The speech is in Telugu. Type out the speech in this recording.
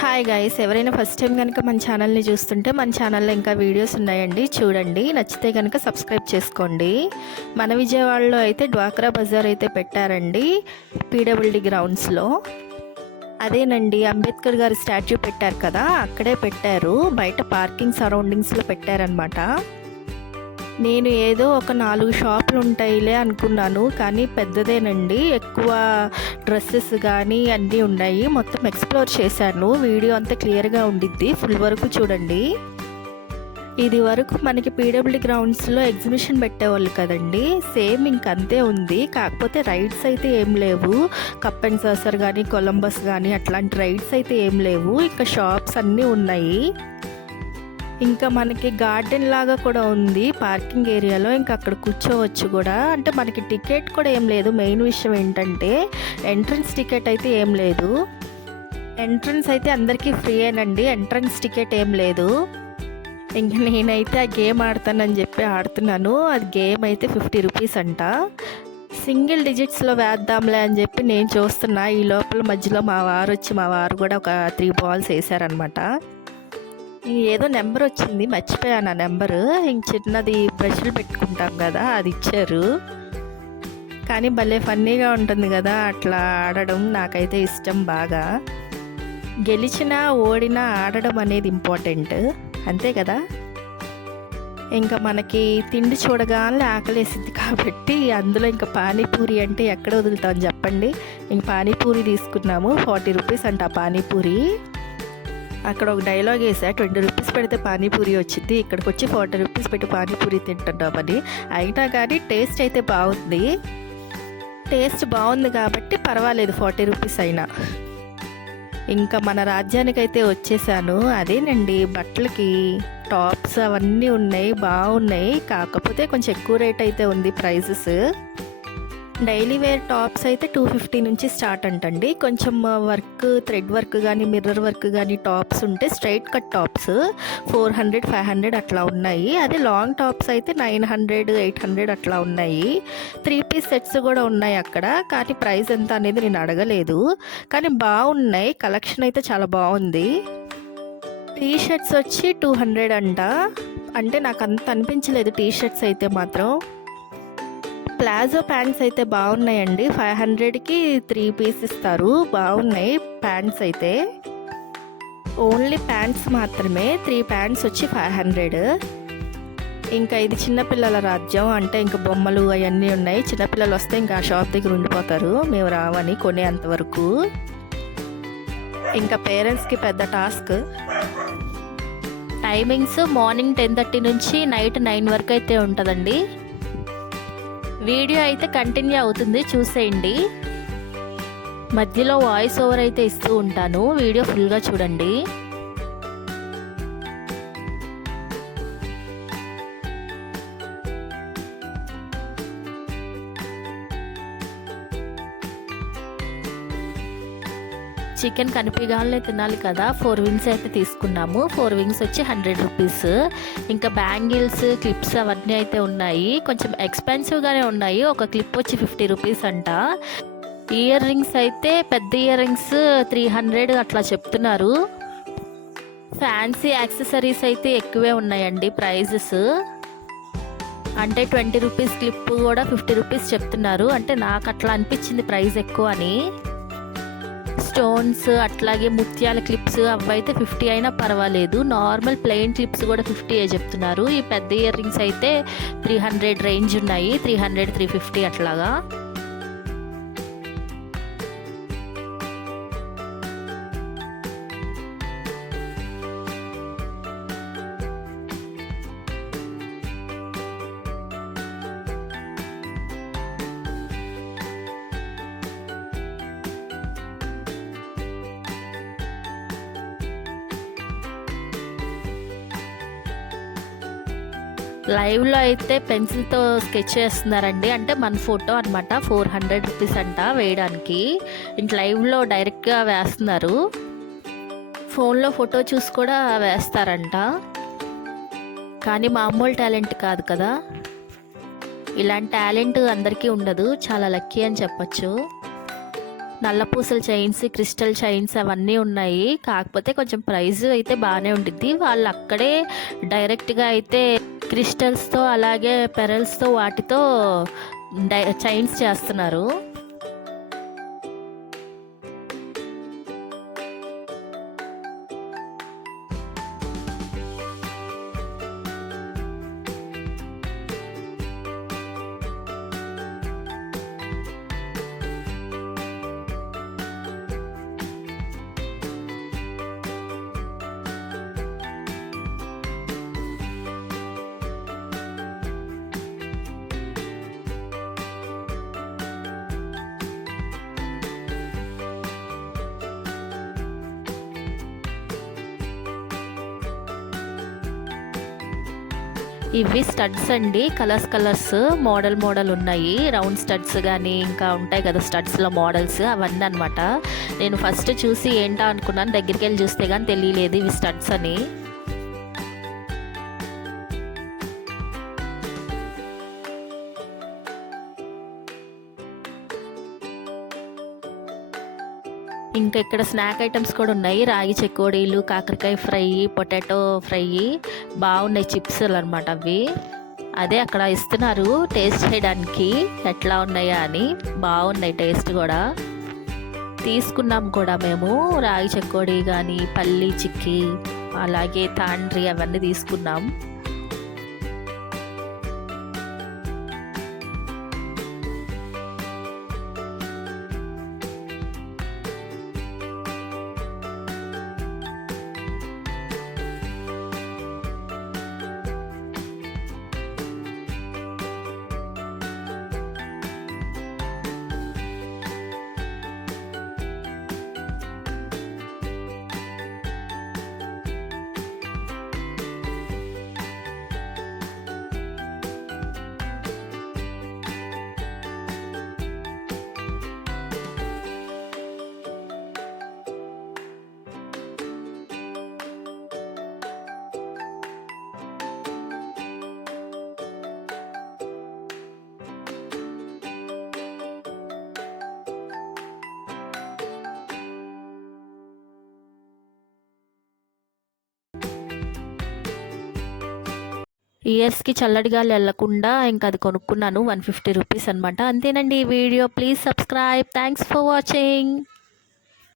హాయ్ గైస్, ఎవరైనా ఫస్ట్ టైం కనుక మన ఛానల్ని చూస్తుంటే మన ఛానల్లో ఇంకా వీడియోస్ ఉన్నాయండి, చూడండి. నచ్చితే కనుక సబ్స్క్రైబ్ చేసుకోండి. మన విజయవాడలో అయితే డ్వాక్రా బజార్ అయితే పెట్టారండి, పీడబ్ల్యూడి గ్రౌండ్స్లో. అదేనండి, అంబేద్కర్ గారి స్టాచ్యూ పెట్టారు కదా, అక్కడే పెట్టారు. బయట పార్కింగ్ సరౌండింగ్స్లో పెట్టారనమాట. నేను ఏదో ఒక 4 షాపులు ఉంటాయిలే అనుకున్నాను, కానీ పెద్దదేనండి. ఎక్కువ డ్రెస్సెస్ కానీ అన్నీ ఉన్నాయి. మొత్తం ఎక్స్ప్లోర్ చేశాను. వీడియో అంతా క్లియర్గా ఉండిద్ది, ఫుల్ వరకు చూడండి. ఇది వరకు మనకి పీడబ్ల్యూడి గ్రౌండ్స్లో ఎగ్జిబిషన్ పెట్టేవాళ్ళు కదండి, సేమ్ ఇంకంతే ఉంది. కాకపోతే రైడ్స్ అయితే ఏం లేవు. కప్ అండ్ సాసర్ కానీ కొలంబస్ కానీ అట్లాంటి రైడ్స్ అయితే ఏం లేవు. ఇంకా షాప్స్ అన్నీ ఉన్నాయి. ఇంకా మనకి గార్డెన్ లాగా కూడా ఉంది పార్కింగ్ ఏరియాలో. ఇంకా అక్కడ కూర్చోవచ్చు కూడా. అంటే మనకి టికెట్ కూడా ఏం లేదు. మెయిన్ విషయం ఏంటంటే ఎంట్రన్స్ టికెట్ అయితే ఏం లేదు. ఎంట్రన్స్ అయితే అందరికీ ఫ్రీయేనండి, ఎంట్రన్స్ టికెట్ ఏం లేదు. ఇంకా నేనైతే ఆ గేమ్ ఆడతానని చెప్పి ఆడుతున్నాను. అది గేమ్ అయితే 50 రూపీస్ అంట. సింగిల్ డిజిట్స్లో వేద్దాంలే అని చెప్పి నేను చూస్తున్నా. ఈ లోపల మధ్యలో మా వారు కూడా ఒక 3 బాల్స్ వేసారనమాట. ఏదో నెంబర్ వచ్చింది, మర్చిపోయాను ఆ నెంబరు. ఇంక చిన్నది బ్రష్లు పెట్టుకుంటాం కదా, అది ఇచ్చారు. కానీ భలే ఫన్నీగా ఉంటుంది కదా అట్లా ఆడడం. నాకైతే ఇష్టం బాగా. గెలిచినా ఓడినా ఆడడం అనేది ఇంపార్టెంట్, అంతే కదా. ఇంకా మనకి తిండి చూడగానే ఆకలేసిద్ది కాబట్టి అందులో ఇంకా పానీపూరి అంటే ఎక్కడ వదులుతాం చెప్పండి. ఇంక పానీపూరి తీసుకున్నాము. 40 రూపీస్ అంట ఆ పానీపూరి. అక్కడ ఒక డైలాగ్ వేసా, 20 రూపీస్ పెడితే పానీపూరి వచ్చింది, ఇక్కడికి వచ్చి 40 రూపీస్ పెట్టి పానీపూరి తింటున్నామని. అయినా కానీ టేస్ట్ అయితే బాగుంది. టేస్ట్ బాగుంది కాబట్టి పర్వాలేదు, 40 రూపీస్ అయినా. ఇంకా మన రాజ్యానికైతే వచ్చేసాను. అదేనండి, బట్టలకి టాప్స్ అవన్నీ ఉన్నాయి, బాగున్నాయి. కాకపోతే కొంచెం ఎక్కువ రేట్ అయితే ఉంది ప్రైజెస్. డైలీ వేర్ టాప్స్ అయితే 250 నుంచి స్టార్ట్ అంటండి. కొంచెం వర్క్, థ్రెడ్ వర్క్ కానీ మిర్రర్ వర్క్ కానీ టాప్స్ ఉంటే స్ట్రైట్ కట్ టాప్స్ 400, 500 అట్లా ఉన్నాయి. అదే లాంగ్ టాప్స్ అయితే 900, 800 అట్లా ఉన్నాయి. 3 పీస్ సెట్స్ కూడా ఉన్నాయి అక్కడ. కానీ ప్రైస్ ఎంత అనేది నేను అడగలేదు. కానీ బాగున్నాయి, కలెక్షన్ అయితే చాలా బాగుంది. టీ షర్ట్స్ వచ్చి 200 అంట. అంటే నాకు అంత అనిపించలేదు టీ షర్ట్స్ అయితే మాత్రం. ప్లాజో ప్యాంట్స్ అయితే బాగున్నాయండి. 500కి 3 పీస్ ఇస్తారు, బాగున్నాయి ప్యాంట్స్ అయితే. ఓన్లీ ప్యాంట్స్ మాత్రమే, 3 ప్యాంట్స్ వచ్చి 500. ఇంకా ఇది చిన్నపిల్లల రాజ్యం, అంటే ఇంకా బొమ్మలు అవన్నీ ఉన్నాయి. చిన్నపిల్లలు వస్తే ఇంకా ఆ షాప్ దగ్గర ఉండిపోతారు, మేము రావని కొనేంతవరకు. ఇంకా పేరెంట్స్కి పెద్ద టాస్క్. టైమింగ్స్ మార్నింగ్ 10:30 నుంచి నైట్ 9 వరకు అయితే ఉంటుందండి. వీడియో అయితే కంటిన్యూ అవుతుంది, చూసేయండి. మధ్యలో వాయిస్ ఓవర్ అయితే ఇస్తూ ఉంటాను, వీడియో ఫుల్గా చూడండి. చికెన్ కనిపిగానే తినాలి కదా, 4 వింగ్స్ అయితే తీసుకున్నాము. 4 వింగ్స్ వచ్చి 100 రూపీస్. ఇంకా బ్యాంగిల్స్, క్లిప్స్ అవన్నీ అయితే ఉన్నాయి. కొంచెం ఎక్స్పెన్సివ్గానే ఉన్నాయి. ఒక క్లిప్ వచ్చి 50 రూపీస్ అంట. ఇయర్ రింగ్స్ అయితే పెద్ద ఇయర్ రింగ్స్ 300 అట్లా చెప్తున్నారు. ఫ్యాన్సీ యాక్సెసరీస్ అయితే ఎక్కువే ఉన్నాయండి ప్రైజెస్. అంటే 20 రూపీస్ క్లిప్ కూడా 50 రూపీస్ చెప్తున్నారు. అంటే నాకు అట్లా అనిపించింది ప్రైస్ ఎక్కువ అని. స్టోన్స్ అట్లాగే ముత్యాల క్లిప్స్ అవైతే 50 అయినా పర్వాలేదు. నార్మల్ ప్లెయిన్ క్లిప్స్ కూడా 50 చెప్తున్నారు. ఈ పెద్ద ఇయర్ రింగ్స్ అయితే 300 రేంజ్ ఉన్నాయి, 300, 350 అట్లాగా. లైవ్లో అయితే పెన్సిల్తో స్కెచ్ చేస్తున్నారండి. అంటే మన ఫోటో అనమాట. 400 రూపీస్ అంట వేయడానికి. ఇంక లైవ్లో డైరెక్ట్గా వేస్తున్నారు. ఫోన్లో ఫోటో చూసి కూడా వేస్తారంట. కానీ మామూలు టాలెంట్ కాదు కదా, ఇలాంటి టాలెంట్ అందరికీ ఉండదు. చాలా లక్కీ అని చెప్పచ్చు. నల్ల పూసల చైన్స్, క్రిస్టల్ చైన్స్ అవన్నీ ఉన్నాయి. కాకపోతే కొంచెం ప్రైస్ అయితే బాగానే ఉంటుంది. వాళ్ళు అక్కడే డైరెక్ట్గా అయితే క్రిస్టల్స్తో అలాగే పెరల్స్తో వాటితో చైన్స్ చేస్తున్నారు. ఇవి స్టడ్స్ అండి, కలర్స్ మోడల్ ఉన్నాయి. రౌండ్ స్టడ్స్ కానీ ఇంకా ఉంటాయి కదా స్టడ్స్లో మోడల్స్, అవన్నీ అనమాట. నేను ఫస్ట్ చూసి ఏంటా అనుకున్నాను, దగ్గరికి వెళ్ళి చూస్తే కానీ తెలియలేదు ఇవి స్టడ్స్ అని. ఇంకా ఇక్కడ స్నాక్ ఐటమ్స్ కూడా ఉన్నాయి. రాగి చెకోడీలు, కాకరకాయ ఫ్రై, పొటాటో ఫ్రై, బాగున్నాయి చిప్స్ అనమాట అవి. అదే అక్కడ ఇస్తున్నారు టేస్ట్ చేయడానికి ఎట్లా ఉన్నాయా అని. బాగున్నాయి టేస్ట్ కూడా. తీసుకున్నాం కూడా మేము రాగి చెకోడీ కానీ, పల్లి చిక్కీ, అలాగే తాండ్రి అవన్నీ తీసుకున్నాం. ఇయర్స్కి చల్లటిగాలి వెళ్ళకుండా ఇంకా అది కొనుక్కున్నాను. 150 రూపీస్ అనమాట. అంతేనండి ఈ video. Please subscribe. Thanks for watching.